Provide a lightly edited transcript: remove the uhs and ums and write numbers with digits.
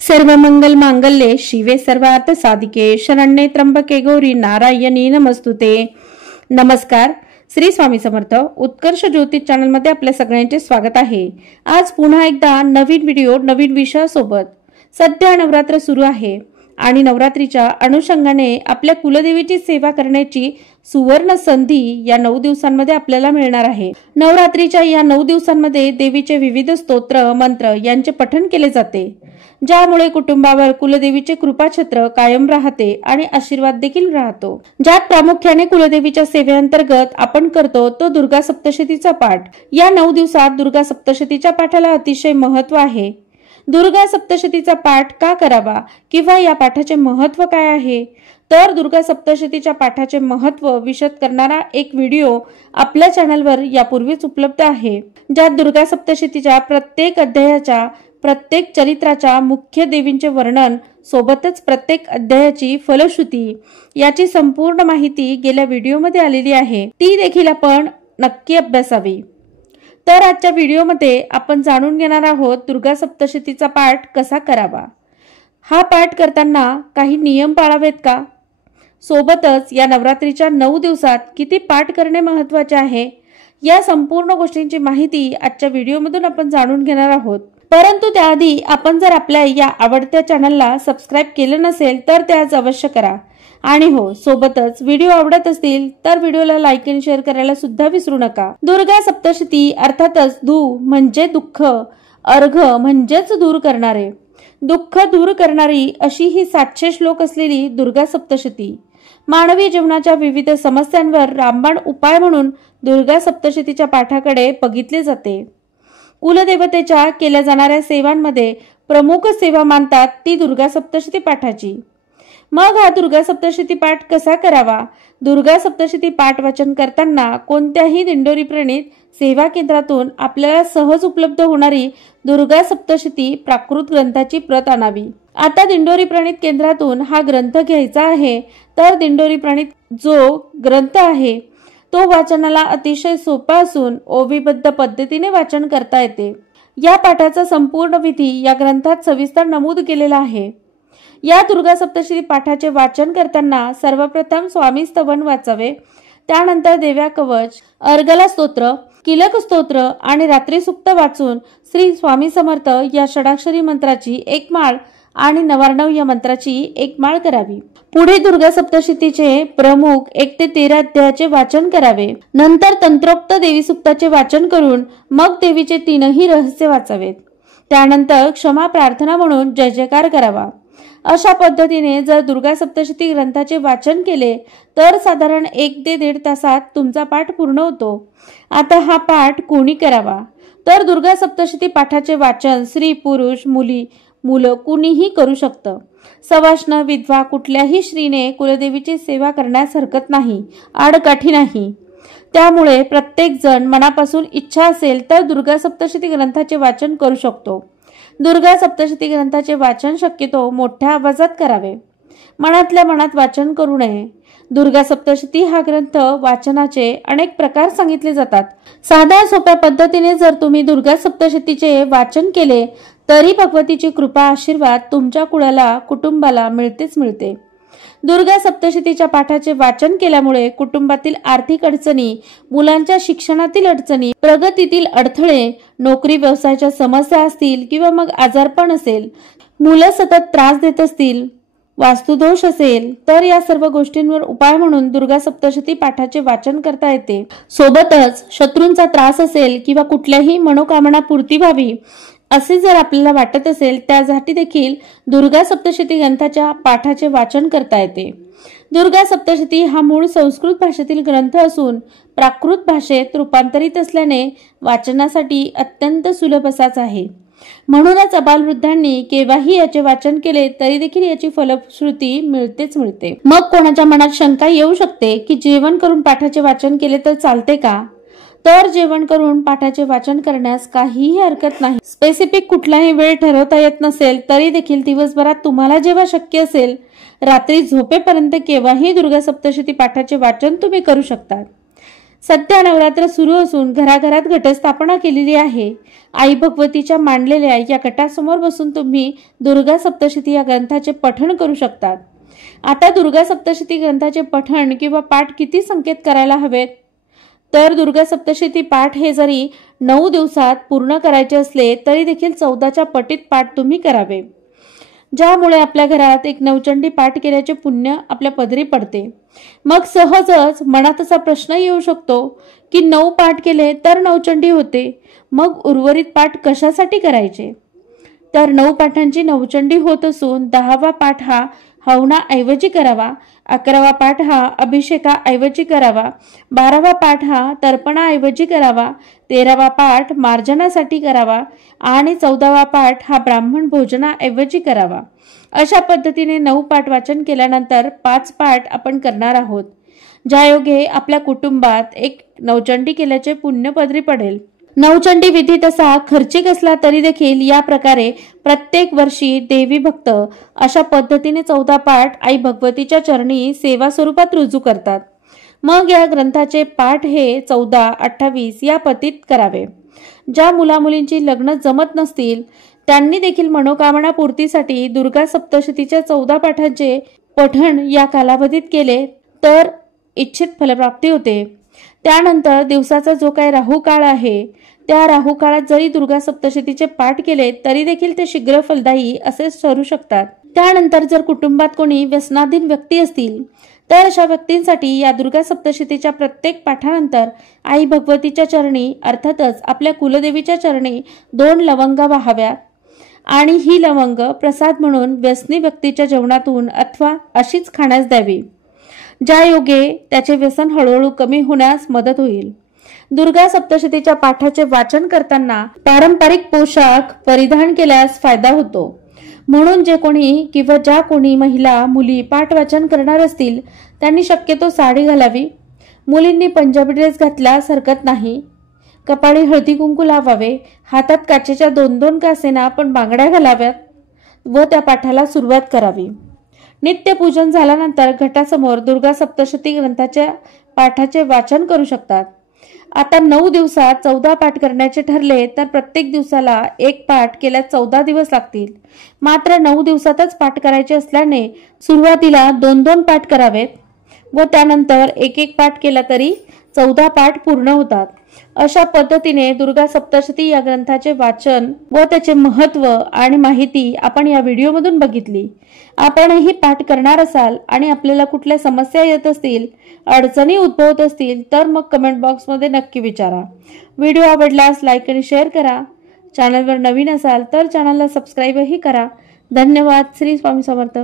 सर्व मंगल मांगल्ये शिवे सर्वार्थ साधिके शरण्ये त्र्यंबके गौरी नारायणी नमस्तुते। नमस्कार, श्री स्वामी समर्थ उत्कर्ष ज्योतिष चॅनल मध्ये आपल्या सगळ्यांचे स्वागत आहे। आज पुन्हा एकदा नवीन व्हिडिओ नवीन विषयासोबत। सध्या नवरात्र सुरू आहे आणि नवरात्रीच्या अनुषंगाने आपल्या कुलदेवीची सेवा करण्याची सुवर्ण संधी या 9 दिवसांमध्ये आपल्याला मिळणार आहे। नवरात्रीच्या या 9 दिवसांमध्ये देवीचे विविध स्तोत्र मंत्र यांचे पठण केले जाते, ज्यामुळे कुटुंबावर कुलदेवीचे कृपाछत्र कायम राहते आणि आशीर्वाद देखील राहतो। ज्यात प्रामुख्याने कुलदेवीच्या सेवेअंतर्गत आपण करतो तो दुर्गा सप्तशतीचा पाठ। या 9 दिवसात दुर्गा सप्तशतीच्या पाठाला अतिशय महत्त्व आहे। दुर्गा सप्तशतीचा पाठ का करावा किंवा या पाठाचे महत्त्व काय आहे, तर दुर्गा सप्तशतीच्या पाठाचे महत्त्व विशद करणारा एक व्हिडिओ आपल्या चॅनलवर यापूर्वीच उपलब्ध आहे, ज्यात दुर्गा सप्तशतीच्या प्रत्येक अध्यायाच्या प्रत्येक चरित्राच्या मुख्य देवींचे वर्णन सोबतच प्रत्येक अध्यायाची फलश्रुती याची संपूर्ण माहिती गेल्या व्हिडिओमध्ये आलेली आहे, ती देखील आपण नक्की अभ्यासावी। तर आजच्या व्हिडिओमध्ये आपण जाणून घेणार आहोत दुर्गा सप्तशतीचा पाठ कसा करावा। हा पाठ करताना काही नियम पाळावेत का, सोबतच या नवरात्रीच्या 9 दिवसात किती पाठ करणे महत्त्वाचे आहे, या संपूर्ण गोष्टींची माहिती आजच्या व्हिडिओमधून आपण जाणून घेणार आहोत। परंतु त्याआधी आपण जर आपल्या या आवडत्या चॅनलला सबस्क्राइब केले नसेल तर ते आज अवश्य करा आणि हो, सोबतच व्हिडिओ आवडत असतील तर व्हिडिओला लाईक आणि शेअर करायला सुद्धा विसरू नका। दुर्गा सप्तशती अर्थातच दु म्हणजे दुःख, अर्घ म्हणजेच दूर करणारे, दुःख दूर करणारी अशी ही 700 श्लोक असलेली दुर्गा सप्तशती। मानवी जीवनाच्या विविध समस्यांवर रामबाण उपाय म्हणून दुर्गा सप्तशतीच्या पाठाकडे बघितले जाते। कुलदेवतेच्या केल्या जाणाऱ्या सेवांमध्ये प्रमुख सेवा मानतात ती दुर्गा सप्तशती पाठाची। मग हा दुर्गा सप्तशती पाठ कसा करावा? दुर्गा सप्तशती पाठ वाचन करताना कोणत्याही दिंडोरी प्रणीत सेवा केंद्रातून आपल्याला सहज उपलब्ध होणारी दुर्गा सप्तशती प्राकृत ग्रंथाची प्रत आणावी। आता दिंडोरी प्रणीत केंद्रातून हा ग्रंथ घ्यायचा आहे तर दिंडोरी प्रणीत जो ग्रंथ आहे तो वाचनाला अतिशय सोपा असून ओवीबद्ध पद्धतीने वाचन करता येते। या पाठाचा संपूर्ण विधी या ग्रंथात सविस्तर नमूद केलेला आहे। या दुर्गा सप्तशती पाठाचे वाचन करताना सर्वप्रथम स्वामी स्तवन वाचावे, त्यानंतर देव्या कवच, अर्गला स्तोत्र, किलक स्तोत्र आणि रात्री सुक्त वाचून श्री स्वामी समर्थ या षडाक्षरी मंत्राची एक माळ आणि नवार्णव या मंत्राची एक माळ करावी। पुढे दुर्गा सप्तशतीचे प्रमुख 1 ते 13 अध्यायाचे वाचन करावे। नंतर तंत्रोक्त देवी सुक्ताचे वाचन करून मग देवीचे 3ही रहस्य वाचावेत। त्यानंतर क्षमा प्रार्थना म्हणून जय जयकार करावा। अशा पद्धतीने जर दुर्गा सप्तशती ग्रंथाचे वाचन केले तर साधारण 1 ते 1.5 तासात तुमचा पाठ पूर्ण होतो। आता हा पाठ कोणी करावा, तर दुर्गा सप्तशती पाठाचे वाचन स्त्री पुरुष मुली मुलं कुणीही करू शकतं। सवाष्ण विधवा कुठल्याही स्त्रीने कुलदेवीची सेवा करण्यास हरकत नाही, आडकाठी नाही। त्यामुळे प्रत्येक जण मनापासून इच्छा असेल तर दुर्गा सप्तशती ग्रंथाचे वाचन करू शकतो। दुर्गा सप्तशती ग्रंथाचे वाचन शक्यतो मोठ्या आवाजात करावे, मनातल्या मनात वाचन करू नये। दुर्गा सप्तशती हा ग्रंथ वाचनाचे अनेक प्रकार सांगितले जातात। साध्या सोप्या पद्धतीने जर तुम्ही दुर्गा सप्तशतीचे वाचन केले तरी भगवतीची कृपा आशीर्वाद तुमच्या कुळाला कुटुंबाला मिळतेच मिळते। दुर्गा सप्तशतीच्या पाठाचे वाचन केल्यामुळे कुटुंबातील आर्थिक अडचणी, मुलांच्या शिक्षणातील अडचणी, प्रगतीतील अडथळे, नोकरी व्यवसायाच्या समस्या असतील किंवा मग आजारपण असेल, मुलं सतत त्रास देत असतील, वास्तुदोष असेल तर या सर्व गोष्टींवर उपाय म्हणून दुर्गा सप्तशती पाठाचे वाचन करता येते। सोबतच शत्रूंचा त्रास असेल किंवा कुठल्याही मनोकामना पूर्ती व्हावी असे जर आपल्याला वाटत असेल त्यासाठी देखील दुर्गा सप्तशती ग्रंथाच्या पाठाचे वाचन करता येते। दुर्गा सप्तशती हा मूळ संस्कृत भाषेतील ग्रंथ असून प्राकृत भाषेत रूपांतरित असल्याने वाचनासाठी अत्यंत सुलभ असाच आहे। म्हणूनच अबालवृद्धांनी केव्हाही याचे वाचन केले तरी देखील याची फलश्रुती मिळतेच मिळते। मग कोणाच्या मनात शंका येऊ शकते की जेवण करून पाठाचे वाचन केले तर चालते का, तर जेवण करून पाठाचे वाचन करण्यास काहीही हरकत नाही। स्पेसिफिक कुठलाही वेळ ठरवता येत नसेल तरी देखील दिवसभरात तुम्हाला जेव्हा शक्य असेल रात्री झोपेपर्यंत केव्हाही दुर्गा सप्तशती पाठाचे वाचन तुम्ही करू शकता। सध्या नवरात्र सुरू असून घराघरात घटस्थापना केलेली आहे। आई भगवतीच्या मांडलेल्या या घटासमोर बसून तुम्ही दुर्गा सप्तशती या ग्रंथाचे पठण करू शकतात। आता दुर्गा सप्तशती ग्रंथाचे पठण किंवा पाठ किती संकेत करायला हवेत? तर दुर्गा सप्तशती पाठ हे जरी 9 दिवसात पूर्ण करायचे असले तरी देखील 14च्या पटीत पाठ तुम्ही करावे, ज्यामुळे आपल्या घरात एक नवचंडी पाठ केल्याचे पुण्य आपल्या पदरी पडते। मग सहजच मनात असा प्रश्न येऊ शकतो की 9 पाठ केले तर नवचंडी होते, मग उर्वरित पाठ कशासाठी करायचे? तर 9 पाठांची नवचंडी होत असून 10वा पाठ हा हवनाऐवजी करावा, 11वा पाठ हा अभिषेकाऐवजी करावा, 12वा पाठ हा तर्पणाऐवजी करावा, 13वा पाठ मार्जनासाठी करावा आणि 14वा पाठ हा ब्राह्मण भोजनाऐवजी करावा। अशा पद्धतीने 9 पाठ वाचन केल्यानंतर 5 पाठ आपण करणार आहोत, ज्यायोगे आपल्या कुटुंबात एक नवचंडी केल्याचे पुण्य पदरी पडेल। नवचंडी विधी तसा खर्चिक असला तरी देखील या प्रकारे प्रत्येक वर्षी देवी भक्त अशा पद्धतीने 14 पाठ आई भगवतीच्या चरणी सेवा स्वरूपात रुजू करतात। मग या ग्रंथाचे पाठ हे 14, 28 या पतीत करावे। ज्या मुलामुलींची लग्न जमत नसतील त्यांनी देखील मनोकामना पूर्तीसाठी दुर्गा सप्तशतीच्या 14 पाठांचे पठण या कालावधीत केले तर इच्छित फलप्राप्ती होते। त्यानंतर दिवसाचा जो काही राहू काळ आहे त्या राहू काळात जरी दुर्गा सप्तशतीचे पाठ केले तरी देखील ते शीघ्र फलदायी असे ठरू शकतात। त्यानंतर जर कुटुंबात कोणी व्यसनाधीन व्यक्ती असतील तर अशा व्यक्तींसाठी या दुर्गा सप्तशतीच्या प्रत्येक पाठानंतर आई भगवतीच्या चरणी अर्थातच आपल्या कुलदेवीच्या चरणी 2 लवंगा वाहाव्यात आणि ही लवंग प्रसाद म्हणून व्यसनी व्यक्तीच्या जेवणातून अथवा अशीच खाण्यास द्यावी, ज्यायोगे त्याचे व्यसन हळूहळू कमी होण्यास मदत होईल। दुर्गा सप्तशतीच्या पाठाचे वाचन करताना पारंपरिक पोशाख परिधान केल्यास फायदा होतो, म्हणून जे कोणी किंवा ज्या कोणी महिला मुली पाठ वाचन करणार असतील त्यांनी शक्यतो साडी घालावी। मुलींनी पंजाबी ड्रेस घातल्यास हरकत नाही। कपाळी हळदी कुंकू लावावे, हातात काचेच्या 2-2 कासेना पण बांगड्या घालाव्यात व त्या पाठाला सुरुवात करावी। नित्यपूजन झाल्यानंतर घटासमोर दुर्गा सप्तशती ग्रंथाच्या पाठाचे वाचन करू शकतात। आता 9 दिवसात 14 पाठ करण्याचे ठरले तर प्रत्येक दिवसाला 1 पाठ केल्यास 14 दिवस लागतील। मात्र 9 दिवसातच पाठ करायचे असल्याने सुरुवातीला 2-2 पाठ करावेत व त्यानंतर 1-1 पाठ केला तरी 14 पाठ पूर्ण होतात। अशा पद्धतीने दुर्गा सप्तशती या ग्रंथाचे वाचन व त्याचे महत्त्व आणि माहिती आपण या व्हिडिओमधून बघितली। आपणही पाठ करणार असाल आणि आपल्याला कुठल्या समस्या येत असतील, अडचणी उद्भवत असतील तर मग कमेंट बॉक्समध्ये नक्की विचारा। व्हिडिओ आवडल्यास लाईक आणि शेअर करा। चॅनलवर नवीन असाल तर चॅनलला सबस्क्राईबही करा। धन्यवाद। श्री स्वामी समर्थ।